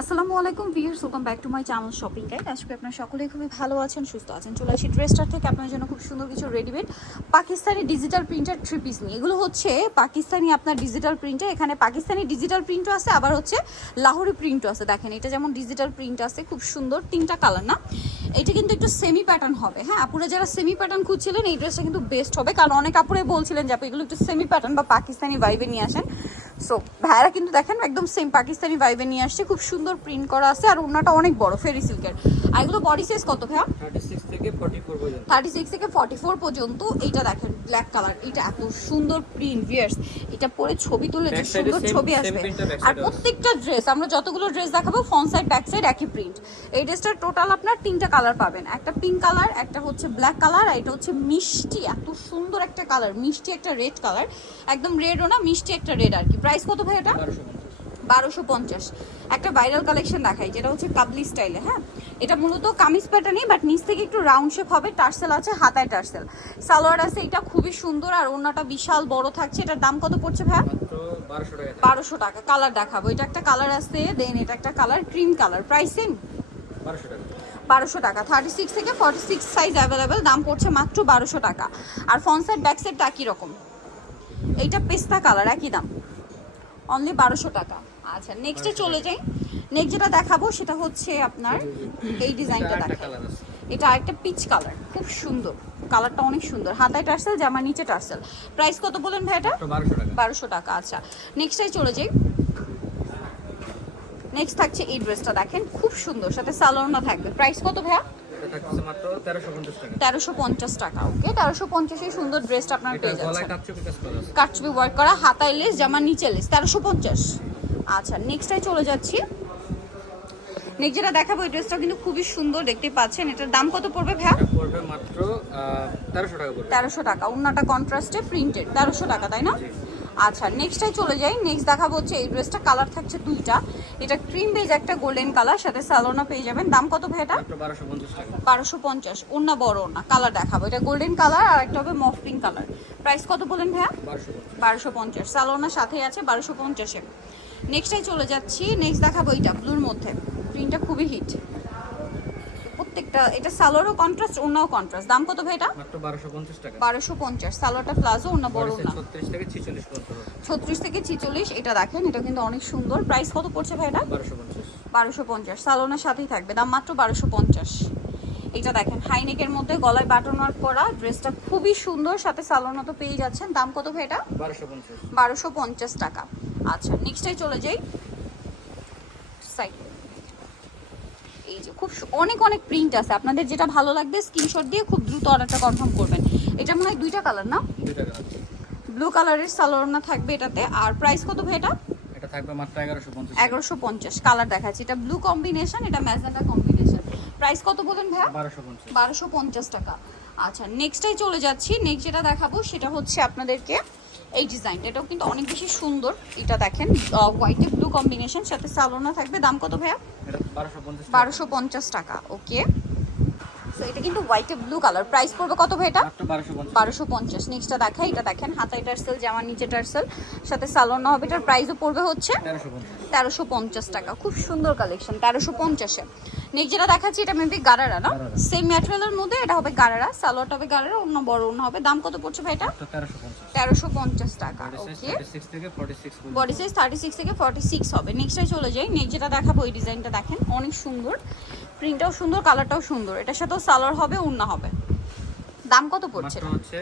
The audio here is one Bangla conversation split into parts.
আসসালামু আলাইকুম viewers welcome back to my channel shopping guide আজকে আপনারা সকলেই খুবই ভালো আছেন, সুস্থ আছেন। চলে আসি ড্রেসটার থেকে আপনার জন্য খুব সুন্দর কিছু readymade Pakistani digital printer three piece নিয়ে। এগুলো হচ্ছে পাকিস্তানি আপনার ডিজিটাল প্রিন্টার এখানে পাকিস্তানি ডিজিটাল প্রিন্টও আছে, আবার হচ্ছে লাহোরি প্রিন্টও আছে। দেখেন, এটা যেমন ডিজিটাল প্রিন্ট আছে, খুব সুন্দর, তিনটা কালার না। এটা কিন্তু একটু সেমি প্যাটার্ন হবে হ্যাঁ? আপুরা যারা সেমি প্যাটার্ন খুঁজছিলেন, এই ড্রেসটা কিন্তু বেস্ট হবে। কারণ অনেক আপুরে বলছিলেন যে আপু, এগুলো একটু সেমি প্যাটার্ন বা পাকিস্তানি ভাইবে নিয়ে আসেন। সো ভাইয়ারা কিন্তু দেখেন একদম সেম পাকিস্তানি ভাইবে নিয়ে আসছে। খুব সুন্দর প্রিন্ট করা আছে আর ওনাটা অনেক বড় ফেরি সিল্কের আর এগুলো বডি সাইজ কত ভাইয়া? থার্টি সিক্স থেকে ফর্টি ফোর পর্যন্ত। এইটা দেখেন ব্ল্যাক কালার এটা এত সুন্দর প্রিন্ট ভিয়ার্স এটা পরে ছবি তুলে যে সুন্দর ছবি আসবে। আর। প্রত্যেকটা ড্রেস আমরা যতগুলো ড্রেস দেখাবো ফ্রন্ট সাইড ব্যাক সাইড একই প্রিন্ট এই ড্রেসটার টোটাল আপনার তিনটা কালার পাবেন। একটা পিঙ্ক কালার একটা হচ্ছে ব্ল্যাক কালার আর এটা হচ্ছে মিষ্টি। এত সুন্দর একটা কালার মিষ্টি একটা রেড কালার একদম রেডও না মিষ্টি একটা রেড আর কি প্রাইস কত ভাই এটা? বারোশো পঞ্চাশ। একটা ভাইরাল কালেকশন দেখাই, যেটা হচ্ছে কাবলি স্টাইলে হ্যাঁ? এটা মূলত কামিজ প্যাটার্নই বাট নিচ থেকে একটু রাউন্ড শেপ হবে, টার্সেল আছে, হাতায় টার্সেল। সালোয়ার আছে, এটা খুবই সুন্দর, আর ওনাটা বিশাল বড় থাকছে। এটার দাম কত পড়ছে ভাই বারোশো টাকা। কালার দেখাবো। এটা একটা কালার আছে দেন এটা একটা colour cream colour price same বারোশো টাকা। থার্টি সিক্স থেকে ফর্টি সিক্স সাইজ অ্যাভেলেবেল দাম পড়ছে মাত্র বারোশো টাকা। আর ফ্রন্ট সাইড ব্যাক সাইড একই রকম। এইটা পেস্তা কালার একই দাম। অনলি বারোশো টাকা। আচ্ছা নেক্সটে চলে যাই। নেক্সট যেটা দেখাবো সেটা হচ্ছে আপনার এই ডিজাইনটা একটা আছে। এটা আরেকটা পিচ কালার খুব সুন্দর। কালারটা অনেক সুন্দর। হাতায় টার্সেল জামা নিচে টার্সেল। প্রাইস কত বলেন ভাই এটা বারোশো টাকা। আচ্ছা। নেক্সটটাই চলে যাই। নেক্সট থাকছে এই ড্রেসটা দেখেন। খুব সুন্দর সাথে সালোয়ারনা থাকবে। প্রাইস কত ভাইয়া? এটা থাকছে মাত্র তেরোশো পঞ্চাশ টাকা। ওকে সুন্দর ড্রেসটা আপনার এটা পেয়ে গলায় যাচ্ছেন। কাজ করা আছে। কাটছবি ওয়ার্ক করা হাতায় লেস জামা নিচে লেস তেরোশো পঞ্চাশ। আচ্ছা নেক্সটটাই চলে যাচ্ছি। নেক্সট যেটা দেখাবো এই ড্রেসটা কিন্তু খুবই সুন্দর দেখতে পাচ্ছেন। এটার দাম কত পড়বে এটা পড়বে মাত্র তেরোশো টাকা পড়বে। টাকা কন্ট্রাস্টে প্রিন্টেড তেরোশো টাকা তাই না। আচ্ছা নেক্সটটাই চলে যাই। নেক্সট দেখাবো হচ্ছে এই ড্রেসটা কালার থাকছে দুইটা। এটা ক্রিম বেজ একটা গোল্ডেন কালার সাথে স্যালোনা পেয়ে যাবেন। দাম কত ভাই এটা? বারোশো পঞ্চাশ অন্য বড় না কালার দেখাবো। এটা গোল্ডেন কালার আর একটা হবে মফ পিঙ্ক কালার প্রাইস কত বলেন ভাইয়া? বারোশো পঞ্চাশ। স্যালোনার সাথেই আছে বারোশো পঞ্চাশে নেক্সটাই চলে যাচ্ছি। নেক্সট দেখাবো এইটা ব্লুর মধ্যে। প্রিন্টটা খুবই হিট প্রত্যেকটা এটা সালোয়ারও কন্ট্রাস্ট অন্যও কন্ট্রাস্ট দাম কত ভাই এটা? মাত্র বারোশো পঞ্চাশ টাকা। বারোশো পঞ্চাশ। সালোয়ারটা প্লাজো অন্য বড় না ছত্রিশ থেকে ছিচল্লিশ পর্যন্ত হবে। ছত্রিশ থেকে ছিচল্লিশ এটা দেখেন এটা কিন্তু অনেক সুন্দর। প্রাইস কত পড়ছে ভাই এটা? বারোশো পঞ্চাশ। বারোশো পঞ্চাশ। সালোনার সাথেই থাকবে। দাম মাত্র বারোশো পঞ্চাশ। এটা দেখেন হাইনেকের মধ্যে গলায় বাটন ওয়ার্ক করা ড্রেসটা খুবই সুন্দর সাথে সালোনা তো পেয়ে যাচ্ছেন। দাম কত ভাই এটা? বারোশো পঞ্চাশ। বারোশো পঞ্চাশ টাকা। আচ্ছা নেক্সটে চলে যাই সাইড এই যে খুব অনেক অনেক প্রিন্ট আছে। আপনাদের যেটা ভালো লাগবে স্ক্রিনশট দিয়ে খুব দ্রুত অর্ডারটা কনফার্ম করবেন। এটা মনে হয় দুইটা কালার না? ব্লু কালারের সালোয়ারনা থাকবে এটাতে। আর প্রাইস কত ভাই এটা? এটা থাকবে মাত্র এগারোশো পঞ্চাশ। এগারোশো পঞ্চাশ কালার দেখাচ্ছি। এটা ব্লু কম্বিনেশন এটা ম্যাজেন্টা কম্বিনেশন প্রাইস কত বলেন পঞ্চাশ। বারোশো পঞ্চাশ টাকা। আচ্ছা নেক্সটাই চলে যাচ্ছি। নেক্সট যেটা দেখাবো সেটা হচ্ছে আপনাদেরকে এই ডিজাইনটা এটাও কিন্তু অনেক বেশি সুন্দর। এটা দেখেন হোয়াইটে ব্লু কম্বিনেশন সাথে সালোনা থাকবে। দাম কত ভাইয়া? বারোশো পঞ্চাশ টাকা। ওকে এটা কিন্তু হোয়াইটে ব্লু কালার প্রাইস পড়বে কত ভাই এটা? বারোশো পঞ্চাশ। নেক্সটটা দেখাই এটা দেখেন হাতাই টার্সেল জামার নিচে টার্সেল সাথে সালোনা হবে। এটার প্রাইসও পড়বে হচ্ছে তেরোশো পঞ্চাশ। টাকা। খুব সুন্দর কালেকশন তেরোশো পঞ্চাশে। নেক্সট যেটা দেখাচ্ছি এটা মেবি গারারা না সেম ম্যাটেরিয়ালের মধ্যে এটা হবে গারারা সালোয়ারটা হবে গারারা অন্য বড় অন্য হবে। দাম কত পড়ছে ভাই এটা? মাত্র তেরোশো পঞ্চাশ। তেরোশো পঞ্চাশ টাকা body size okay thirty six থেকে forty six body size thirty six থেকে ফর্টি সিক্স হবে নেক্সটে চলে যাই। নেক্সট যেটা দেখাবো ওই ডিজাইনটা দেখেন অনেক সুন্দর। প্রিন্টটাও সুন্দর কালারটাও সুন্দর। এটার সাথেও সালোয়ার হবে অন্য হবে। দাম কত পড়ছে? মাত্র হচ্ছে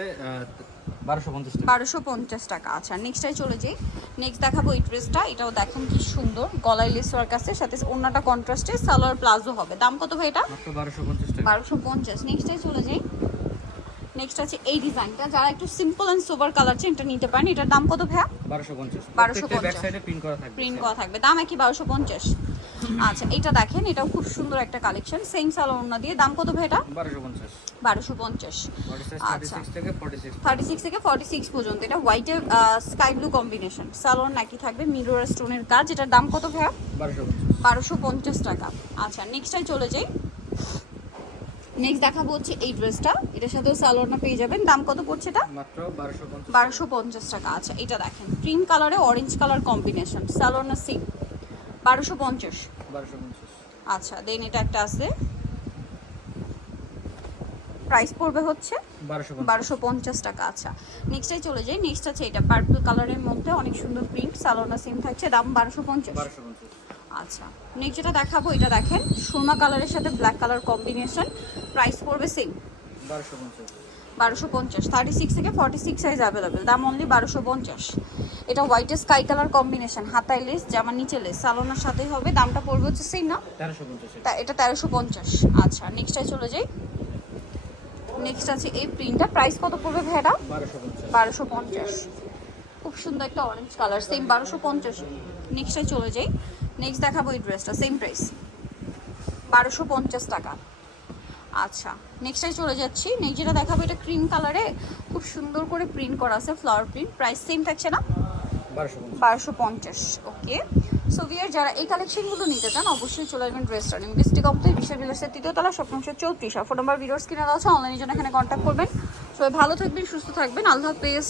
বারোশো পঞ্চাশ টাকা। আচ্ছা নেক্সটটাই চলে যাই। নেক্সট দেখাবো এই ড্রেসটা এটাও দেখেন কি সুন্দর। গলায় লেস ওয়ার্ক আছে সাথে অন্যটা কন্ট্রাস্টে সালোয়ার প্লাজো হবে। দাম কত ভাই এটা? বারোশো পঞ্চাশ নেক্সটটাই চলে যাই। নেক্সট আছে এই ডিজাইনটা। যারা একটু সিম্পল অ্যান্ড সোভার কালার চাই এটা নিতে পারেন এটার দাম কত ভাইয়া? বারোশো পঞ্চাশ। 1250 ব্যাক সাইডে পিন করা থাকবে প্রিন্ট করা থাকবে। দাম একই বারোশো পঞ্চাশ। আচ্ছা এটা দেখেন এটাও খুব সুন্দর একটা কালেকশন সেম সালোয়ার দিয়ে। দাম কত ভাই এটা? বারোশো পঞ্চাশ। বারোশো পঞ্চাশ। বডি সাইজ থার্টি আচ্ছা। সিক্স থেকে ফর্টি সিক্স থার্টি সিক্স থেকে ফর্টি সিক্স পর্যন্ত। এটা হোয়াইটের স্কাই ব্লু কম্বিনেশন সালোয়ার নাকি থাকবে মিরর স্টোনের কাজ। এটার দাম কত ভাইয়া? বারোশো পঞ্চাশ। বারোশো পঞ্চাশ টাকা। আচ্ছা নেক্সটটাই চলে যাই। নেক্সট দেখাবো হচ্ছে এই ড্রেসটা এটার সাথেও সালোয়ারনা পেয়ে যাবেন। দাম কত পড়ছে এটা? মাত্র বারোশো পঞ্চাশ। টাকা। আচ্ছা এটা দেখেন। ক্রিম কালারে অরেঞ্জ কালার কম্বিনেশন সালোয়ারনা সিম বারোশো পঞ্চাশ। আচ্ছা দেন এটা একটা আছে। প্রাইস পড়বে হচ্ছে? বারোশো বারোশো পঞ্চাশ টাকা আচ্ছা। নেক্সটে চলে যাই। নেক্সট আছে এটা পার্পল কালারের মধ্যে অনেক সুন্দর প্রিন্ট সালোনা সিম থাকছে। দাম বারোশো পঞ্চাশ। আচ্ছা নেক্সট যেটা দেখাবো এটা দেখেন সোনা কালারের সাথে ব্ল্যাক কালার কম্বিনেশন প্রাইস পড়বে সেম বারোশো পঞ্চাশ। বারোশো পঞ্চাশ থার্টি সিক্স থেকে ফর্টি সিক্স সাইজ অ্যাভেলেবেল দাম অনলি বারোশো পঞ্চাশ। এটা হোয়াইটে স্কাই কালার কম্বিনেশন হাতায় লেস জামা নিচে লেস সালোনার সাথেই হবে দামটা পড়বে হচ্ছে সেম না? এটা তেরোশো পঞ্চাশ। আচ্ছা নেক্সটে চলে যাই। নেক্সট আছে এই প্রিন্টটা প্রাইস কত পড়বে ভেড়া বারোশো পঞ্চাশ। খুব সুন্দর একটা অরেঞ্জ কালার সেম বারোশো পঞ্চাশ। নেক্সটে চলে যাই। নেক্সট দেখাবো এই ড্রেসটা সেম প্রাইস বারোশো পঞ্চাশ টাকা। আচ্ছা নেক্সটে চলে যাচ্ছি। নেক্সট যেটা দেখাবো এটা ক্রিম কালারে খুব সুন্দর করে প্রিন্ট করা আছে ফ্লাওয়ার প্রিন্ট প্রাইস সেম থাকছে না? বারোশো পঞ্চাশ। ওকে সো ভিয়ার যারা এই কালেকশনগুলো নিতে চান অবশ্যই চলে আসবেন ড্রেসটা ইনভেস্টি কমপ্লিট বিশ্বের বিলাসের তৃতীয় তলা স্বপ্নশো চৌত্রিশ। আর ফোন নাম্বার ভিডিওস কিনে দেওয়া আছে অনলাইনের জন্য এখানে কন্ট্যাক্ট করবেন। সবাই ভালো থাকবেন সুস্থ থাকবেন। আল্লাহ হাফেজ।